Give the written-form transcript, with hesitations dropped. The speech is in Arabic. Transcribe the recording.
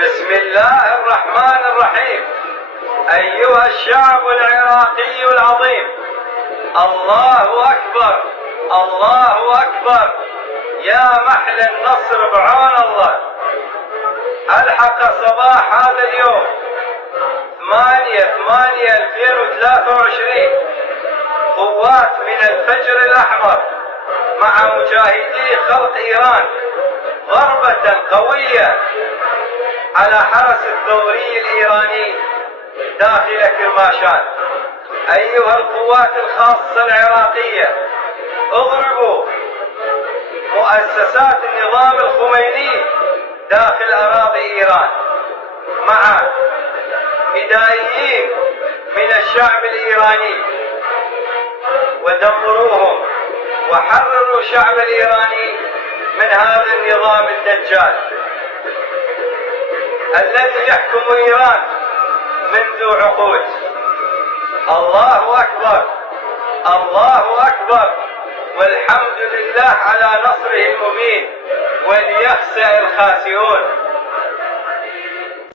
بسم الله الرحمن الرحيم. أيها الشعب العراقي العظيم، الله أكبر الله أكبر، يا محل النصر بعون الله. ألحق صباح هذا اليوم 8/8/2023 قوات من الفجر الأحمر مع مجاهدي خلق إيران ضربة قوية على حرس الثوري الإيراني داخل كرماشان. أيها القوات الخاصة العراقية، اضربوا مؤسسات النظام الخميني داخل أراضي إيران مع فدائيين من الشعب الإيراني، ودمروهم وحرروا الشعب الإيراني من هذا النظام الدجال الذي يحكم إيران منذ عقود. الله أكبر الله أكبر، والحمد لله على نصره المبين، وليخسأ الخاسئون.